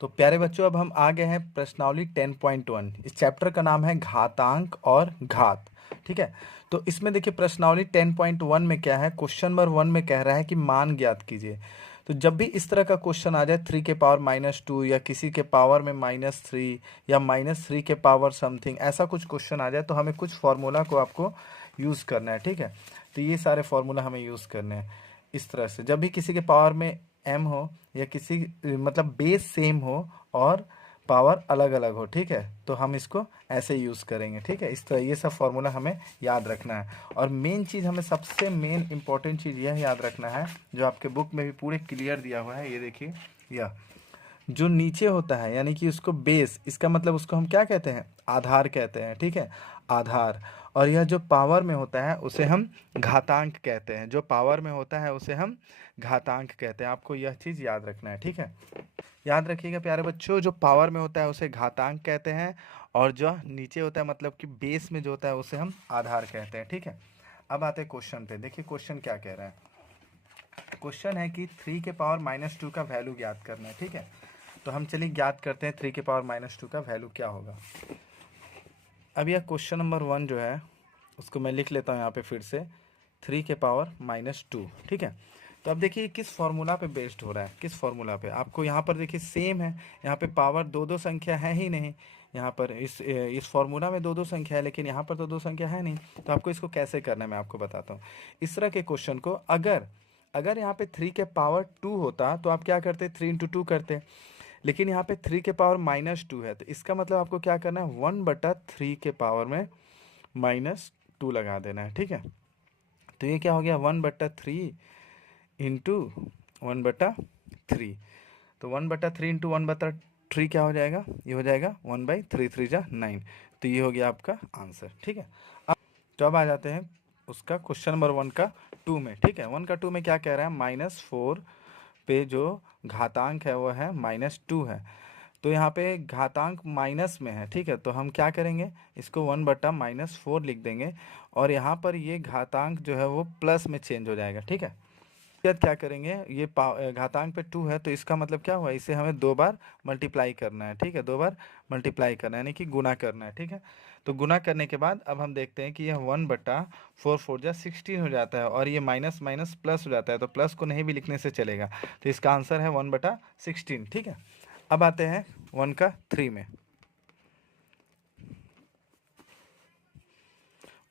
तो प्यारे बच्चों, अब हम आ गए हैं प्रश्नावली 10.1। इस चैप्टर का नाम है घातांक और घात। ठीक है, तो इसमें देखिए प्रश्नावली 10.1 में क्या है, क्वेश्चन नंबर 1 में कह रहा है कि मान ज्ञात कीजिए। तो जब भी इस तरह का क्वेश्चन आ जाए 3 के पावर -2 या किसी के पावर में -3 या -3 के पावर समथिंग, ऐसा कुछ क्वेश्चन आ जाए तो हमें कुछ फार्मूला को आपको यूज़ करना है। ठीक है, तो ये सारे फार्मूला हमें यूज़ करने हैं। इस तरह से जब भी किसी के पावर में m हो या किसी मतलब बेस सेम हो और पावर अलग अलग हो, ठीक है, तो हम इसको ऐसे यूज़ करेंगे। ठीक है, इस तरह ये सब फॉर्मूला हमें याद रखना है। और मेन चीज़, हमें सबसे मेन इंपॉर्टेंट चीज़ यह याद रखना है जो आपके बुक में भी पूरे क्लियर दिया हुआ है। ये देखिए, यह जो नीचे होता है यानी कि उसको बेस, इसका मतलब उसको हम क्या कहते हैं, आधार कहते हैं। ठीक है, आधार। और यह जो पावर में होता है उसे हम घातांक कहते हैं। जो पावर में होता है उसे हम घातांक कहते हैं। आपको यह चीज़ याद रखना है। ठीक है, याद रखिएगा प्यारे बच्चों, जो पावर में होता है उसे घातांक कहते हैं और जो नीचे होता है मतलब कि बेस में जो होता है उसे हम आधार कहते हैं। ठीक है, अब आते हैं क्वेश्चन पे। देखिए क्वेश्चन क्या कह रहा है। क्वेश्चन है कि 3 के पावर -2 का वैल्यू ज्ञात करना है। ठीक है, तो हम चलिए ज्ञात करते हैं 3 के पावर -2 का वैल्यू क्या होगा। अब यह क्वेश्चन नंबर 1 जो है उसको मैं लिख लेता हूँ यहाँ पे फिर से, 3 के पावर -2। ठीक है, तो अब देखिए किस फॉर्मूला पे बेस्ड हो रहा है, किस फॉर्मूला पे। आपको यहाँ पर देखिए सेम है, यहाँ पे पावर दो दो संख्या है ही नहीं। यहाँ पर इस फॉर्मूला में दो दो संख्या है लेकिन यहाँ पर तो दो संख्या है नहीं। तो आपको इसको कैसे करना है मैं आपको बताता हूँ। इस तरह के क्वेश्चन को अगर अगर यहाँ पे 3 के पावर 2 होता तो आप क्या करते, 3 × 2 करते। लेकिन यहाँ पे 3 के पावर -2 है, तो इसका मतलब आपको क्या करना है, 1/3 के पावर में -2 लगा देना है। ठीक है, तो ये क्या हो गया, 1/3 इंटू 1/3। तो 1/3 इंटू 1/3 क्या हो जाएगा, ये हो जाएगा 1/3, 3 जा 9। तो ये हो गया आपका आंसर। ठीक है, अब तो अब आ जाते हैं उसका क्वेश्चन नंबर 1 का 2 में। ठीक है, 1 का 2 में क्या कह रहा है, -4 पे जो घातांक है वो है -2 है। तो यहाँ पे घातांक माइनस में है। ठीक है, तो हम क्या करेंगे, इसको 1/-4 लिख देंगे और यहाँ पर ये घातांक जो है वो प्लस में चेंज हो जाएगा। ठीक है, फिर क्या करेंगे, ये घातांक पे 2 है तो इसका मतलब क्या हुआ, इसे हमें 2 बार मल्टीप्लाई करना है। ठीक है, 2 बार मल्टीप्लाई करना है यानी कि गुना करना है। ठीक है, तो गुना करने के बाद अब हम देखते हैं कि यह 1/4 4 जा 16 हो जाता है और ये माइनस माइनस प्लस हो जाता है, तो प्लस को नहीं भी लिखने से चलेगा। तो इसका आंसर है 1/16। ठीक है, अब आते हैं 1 का 3 में।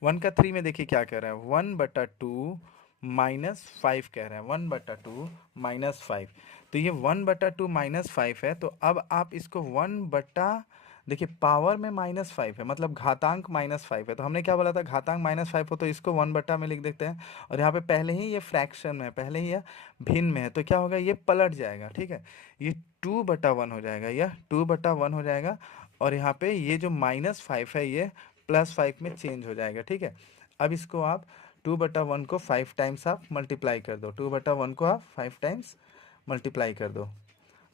1 का 3 में देखिए क्या कह रहा है, 1/2 -5 कह रहा है, 1/2 -5। तो ये 1/2 -5 है, तो अब आप इसको 1 देखिए पावर में -5 है मतलब घातांक -5 है, तो हमने क्या बोला था, घातांक -5 हो तो इसको 1 में लिख देते हैं। और यहाँ पे पहले ही ये फ्रैक्शन में है, पहले ही यह भिन्न में है, तो क्या होगा, ये पलट जाएगा। ठीक है, ये 2/1 हो जाएगा, यह 2/1 हो जाएगा। और यहाँ पे ये जो -5 है ये +5 में चेंज हो जाएगा। ठीक है, अब इसको आप 2/1 को 5 टाइम्स आप मल्टीप्लाई कर दो, 2/1 को आप 5 टाइम्स मल्टीप्लाई कर दो,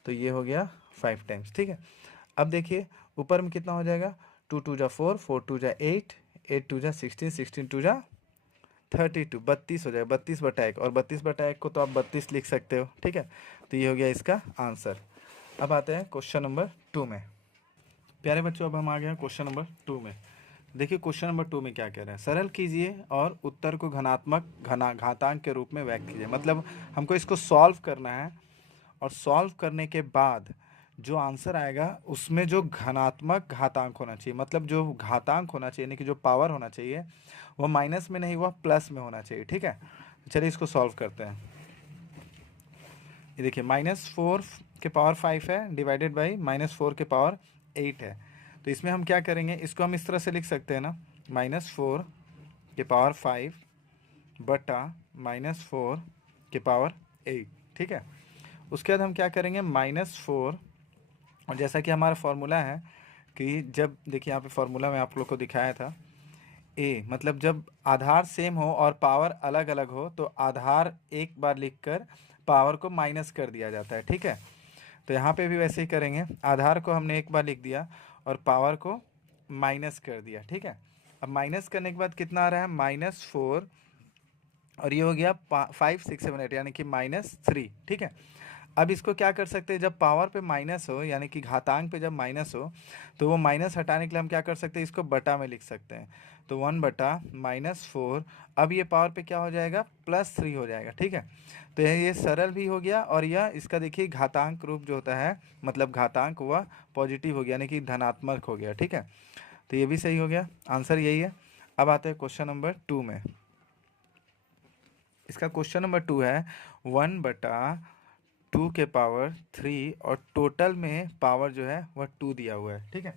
तो ये हो गया 5 टाइम्स। ठीक है, अब देखिए ऊपर में कितना हो जाएगा, 2 2 जा 4, 4 2 जा 8, 8 2 जा 16, 16 2 जा 32, 32 हो जाएगा, 32/1। और 32/1 को तो आप 32 लिख सकते हो। ठीक है, तो ये हो गया इसका आंसर। अब आते हैं क्वेश्चन नंबर 2 में। प्यारे बच्चों, अब हम आ गए हैं क्वेश्चन नंबर 2 में। देखिए क्वेश्चन नंबर 2 में क्या कह रहा है, सरल कीजिए और उत्तर को घातांक के रूप में व्यक्त कीजिए। मतलब हमको इसको सॉल्व करना है और सॉल्व करने के बाद जो आंसर आएगा उसमें जो घनात्मक घातांक होना चाहिए, मतलब जो घातांक होना चाहिए यानी कि जो पावर होना चाहिए वो माइनस में नहीं, वह प्लस में होना चाहिए। ठीक है, चलिए इसको सॉल्व करते हैं। ये देखिए -4 के पावर 5 है डिवाइडेड बाई -4 के पावर 8 है। तो इसमें हम क्या करेंगे, इसको हम इस तरह से लिख सकते हैं ना, -4 के पावर 5 बटा -4 के पावर 8। ठीक है, उसके बाद हम क्या करेंगे, -4, और जैसा कि हमारा फॉर्मूला है कि जब देखिए यहाँ पे फॉर्मूला में आप लोग को दिखाया था, ए मतलब जब आधार सेम हो और पावर अलग अलग हो तो आधार एक बार लिखकर पावर को माइनस कर दिया जाता है। ठीक है, तो यहाँ पे भी वैसे ही करेंगे, आधार को हमने एक बार लिख दिया और पावर को माइनस कर दिया। ठीक है, अब माइनस करने के बाद कितना आ रहा है, -4 और ये हो गया 5 6 7 8 यानी कि -3। ठीक है, अब इसको क्या कर सकते हैं, जब पावर पे माइनस हो यानी कि घातांक पे जब माइनस हो तो वो माइनस हटाने के लिए हम क्या कर सकते हैं, इसको बटा में लिख सकते हैं। तो 1/-4। अब ये पावर पे क्या हो जाएगा, +3 हो जाएगा। ठीक है, तो ये सरल भी हो गया और यह इसका देखिए घातांक रूप जो होता है, मतलब घातांक वह पॉजिटिव हो गया यानी कि धनात्मक हो गया। ठीक है, तो ये भी सही हो गया, आंसर यही है। अब आते हैं क्वेश्चन नंबर 2 में। इसका क्वेश्चन नंबर 2 है 1/2 के पावर 3 और टोटल में पावर जो है वह 2 दिया हुआ है। ठीक है,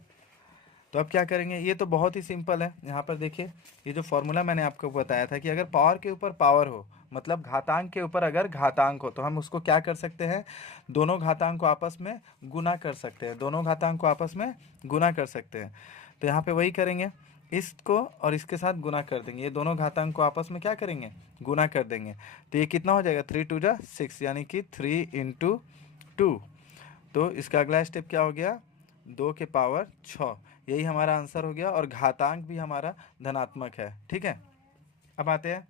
तो अब क्या करेंगे, ये तो बहुत ही सिंपल है। यहाँ पर देखिए ये जो फॉर्मूला मैंने आपको बताया था कि अगर पावर के ऊपर पावर हो, मतलब घातांक के ऊपर अगर घातांक हो, तो हम उसको क्या कर सकते हैं, दोनों घातांक को आपस में गुना कर सकते हैं, दोनों घातांक को आपस में गुना कर सकते हैं। तो यहाँ पे वही करेंगे, इसको और इसके साथ गुना कर देंगे, ये दोनों घातांक को आपस में क्या करेंगे, गुना कर देंगे। तो ये कितना हो जाएगा, 3×2 = 6 यानी कि 3×2। तो इसका अगला स्टेप क्या हो गया, 2 के पावर 6। यही हमारा आंसर हो गया और घातांक भी हमारा धनात्मक है। ठीक है, अब आते हैं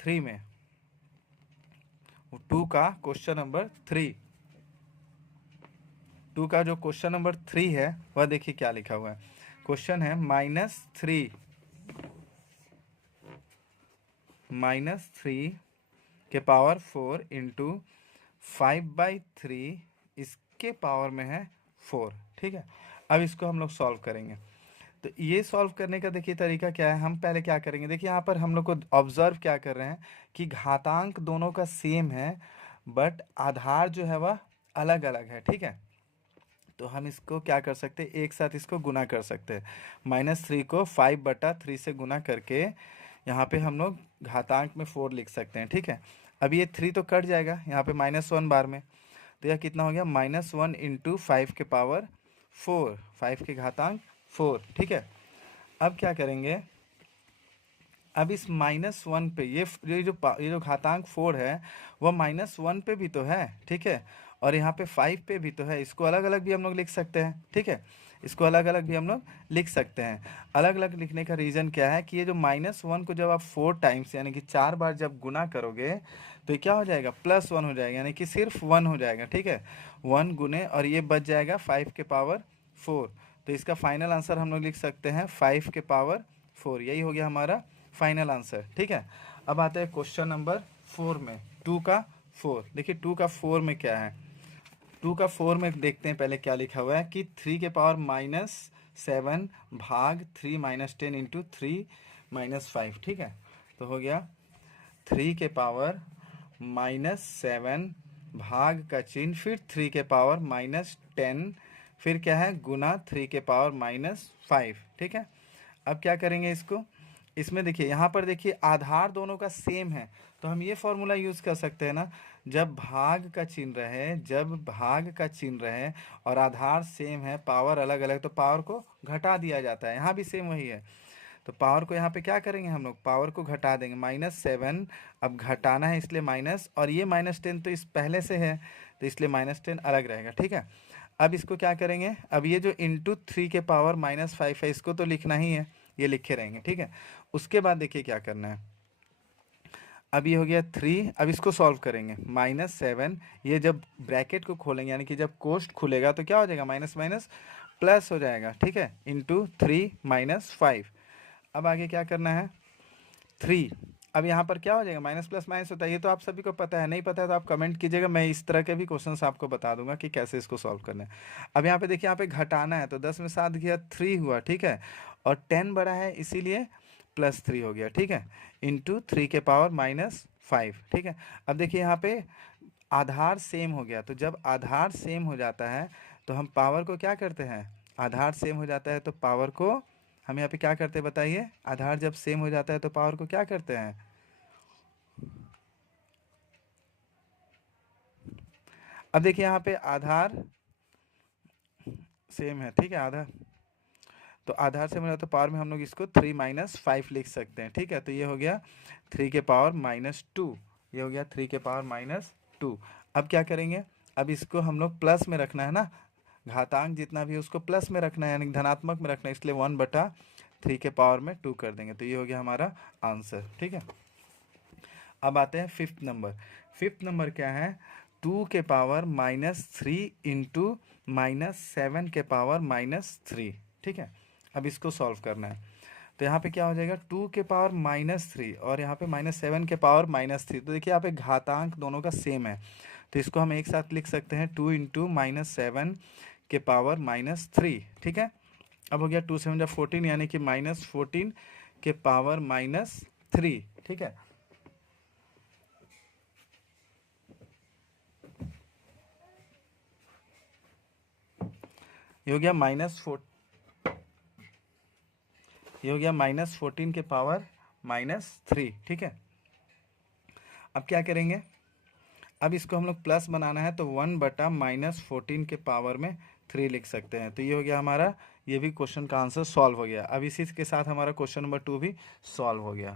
3 में, 2 का क्वेश्चन नंबर 3। 2 का जो क्वेश्चन नंबर 3 है वह देखिए क्या लिखा हुआ है। क्वेश्चन है -3 के पावर 4 इंटू 5/3 इसके पावर में है 4। ठीक है, अब इसको हम लोग सॉल्व करेंगे। तो ये सॉल्व करने का देखिए तरीका क्या है, हम पहले क्या करेंगे, देखिए यहाँ पर हम लोग को ऑब्जर्व क्या कर रहे हैं कि घातांक दोनों का सेम है बट आधार जो है वह अलग अलग है। ठीक है, तो हम इसको क्या कर सकते हैं, एक साथ इसको गुना कर सकते हैं। -3 को 5/3 से गुना करके यहाँ पे हम लोग घातांक में 4 लिख सकते हैं। ठीक है, अब ये 3 तो कट जाएगा यहाँ पे -1 बार में, तो यह कितना हो गया, -1 इंटू 5 के पावर 4, 5 के घातांक 4। ठीक है, अब क्या करेंगे, अब इस -1 पे ये जो घातांक 4 है वह -1 पे भी तो है। ठीक है, और यहाँ पे 5 पे भी तो है, इसको अलग अलग भी हम लोग लिख सकते हैं। ठीक है, इसको अलग अलग भी हम लोग लिख सकते हैं। अलग अलग लिखने का रीज़न क्या है कि ये जो -1 को जब आप 4 टाइम्स यानी कि 4 बार जब गुना करोगे तो ये क्या हो जाएगा, +1 हो जाएगा यानी कि सिर्फ 1 हो जाएगा। ठीक है, 1 गुने और ये बच जाएगा 5 के पावर 4। तो इसका फाइनल आंसर हम लोग लिख सकते हैं 5 के पावर 4। यही हो गया हमारा फाइनल आंसर। ठीक है, अब आते हैं क्वेश्चन नंबर 4 में, 2 का 4। देखिए 2 का 4 में क्या है, 2 का 4 में देखते हैं पहले क्या लिखा हुआ है कि 3 के पावर -7 भाग 3 - 10 इंटू 3 - 5। ठीक है, तो हो गया 3 के पावर -7 भाग का चिन्ह, फिर 3 के पावर -10, फिर क्या है गुना 3 के पावर -5। ठीक है, अब क्या करेंगे इसको, इसमें देखिए यहाँ पर देखिए आधार दोनों का सेम है, तो हम ये फॉर्मूला यूज़ कर सकते हैं ना, जब भाग का चिन्ह रहे और आधार सेम है, पावर अलग अलग, तो पावर को घटा दिया जाता है। यहाँ भी सेम वही है, तो पावर को यहाँ पे क्या करेंगे हम लोग, पावर को घटा देंगे। -7 अब घटाना है इसलिए माइनस, और ये -10 तो इस पहले से है तो इसलिए -10 अलग रहेगा। ठीक है, अब इसको क्या करेंगे, अब ये जो इंटू 3 के पावर -5 है इसको तो लिखना ही है, ये लिखे रहेंगे। ठीक है, उसके बाद देखिए क्या करना है, अब ये हो गया 3, अब इसको सॉल्व करेंगे। -7 ये जब ब्रैकेट को खोलेंगे यानी कि जब कोष्ठ खुलेगा तो क्या हो जाएगा, माइनस माइनस प्लस हो जाएगा। ठीक है, इंटू 3 - 5। अब आगे क्या करना है, 3, अब यहाँ पर क्या हो जाएगा, माइनस प्लस माइनस होता है, ये तो आप सभी को पता है, नहीं पता है तो आप कमेंट कीजिएगा, मैं इस तरह के भी क्वेश्चंस आपको बता दूंगा कि कैसे इसको सॉल्व करना है। अब यहाँ पे देखिए, यहाँ पे घटाना है तो 10 में 7 गया 3 हुआ। ठीक है, और 10 बड़ा है इसीलिए +3 हो गया। ठीक है, इंटू 3 के पावर -5। ठीक है, अब देखिए यहाँ पे आधार सेम हो गया, तो जब आधार सेम हो जाता है तो हम पावर को क्या करते हैं, आधार सेम हो जाता है तो पावर को हम यहाँ पे क्या करते हैं बताइए, आधार जब सेम हो जाता है तो पावर को क्या करते हैं, अब देखिए यहाँ पे आधार सेम है। ठीक है, आधार तो आधार से मिला तो पावर में हम लोग इसको 3 - 5 लिख सकते हैं। ठीक है, तो ये हो गया 3 के पावर -2, ये हो गया 3 के पावर -2। अब क्या करेंगे, अब इसको हम लोग प्लस में रखना है ना, घातांक जितना भी है उसको प्लस में रखना है यानी धनात्मक में रखना है, इसलिए 1/3 के पावर में 2 कर देंगे, तो ये हो गया हमारा आंसर। ठीक है, अब आते हैं 5th नंबर। 5th नंबर क्या है, 2 के पावर -3 इंटू -7 के पावर -3। ठीक है, अब इसको सॉल्व करना है। तो यहाँ पे क्या हो जाएगा, 2 के पावर -3 और यहाँ पे -7 के पावर -3। तो देखिए यहाँ पे घातांक दोनों का सेम है, तो इसको हम एक साथ लिख सकते हैं 2 इंटू -7 के पावर -3। ठीक है, अब हो गया 2 7 14, यानी कि -14 के पावर -3। ठीक है, ये हो गया -14 के पावर -3। ठीक है, अब क्या करेंगे, अब इसको हम लोग प्लस बनाना है, तो 1/-14 के पावर में 3 लिख सकते हैं। तो ये हो गया हमारा, ये भी क्वेश्चन का आंसर सॉल्व हो गया। अब इसी के साथ हमारा क्वेश्चन नंबर 2 भी सॉल्व हो गया।